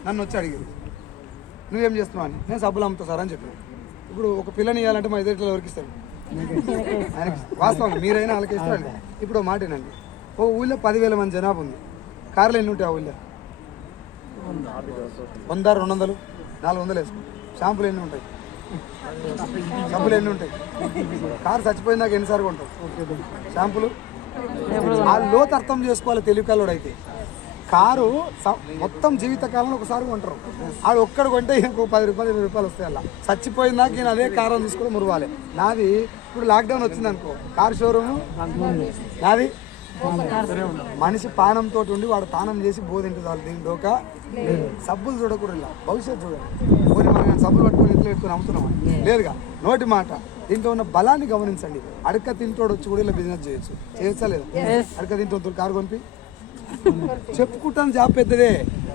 నన్ను వచ్చి అడిగారు నువ్వేం చేస్తున్నావు అని. నేను సబ్బులు అమ్ముతా సార్ అని చెప్పాను. ఇప్పుడు ఒక పిల్లని ఇవ్వాలంటే మా ఎదురు ఎవరికి ఇస్తారు? ఆయనకి వాస్తవం మీరైనా వాళ్ళకి ఇస్తారండి. ఇప్పుడు ఒక మాట ఏనండి, ఓ ఊళ్ళో 10,000 మంది జనాభా ఉంది. కార్లు ఎన్ని ఉంటాయి ఆ ఊళ్ళో? 100, 200, 400 వేసుకో. షాంపులు ఎన్ని ఉంటాయి? సబ్బులు ఎన్ని ఉంటాయి? కారు చచ్చిపోయిందాక ఎన్నిసార్లు ఉంటావు షాంపులు? ఆ లోతు అర్థం చేసుకోవాలి తెలివికల్లోడు అయితే. కారు మొత్తం జీవితకాలంలో ఒకసారి కొంటారు. ఆడు ఒక్కడు కొంటే ఇంకో 10 రూపాయలు 20 రూపాయలు వస్తాయి. అలా చచ్చిపోయిందాక నేను అదే కారు తీసుకొని మురవాలి. నాది ఇప్పుడు లాక్డౌన్ వచ్చింది అనుకో, కారు షోరూము నాది. మనిషి పానంతో ఉండి వాడు పానం చేసి బోధింటు చాలు. దీని డోకా సబ్బులు చూడకూడదు, ఇలా భవిష్యత్తు చూడాలి. పోనీ మనం సబ్బులు పట్టుకొని ఇంట్లో పెట్టుకొని అమ్ముతున్నామా? లేదుగా. నోటి మాట. దీంట్లో ఉన్న బలాన్ని గమనించండి. అడక తింటోడు వచ్చి కూడా ఇలా బిజినెస్ చేయొచ్చా లేదా? అడక తింటోడు కారు కొనిపి చెప్పుకుంటాను జాబ్ పెద్దదే.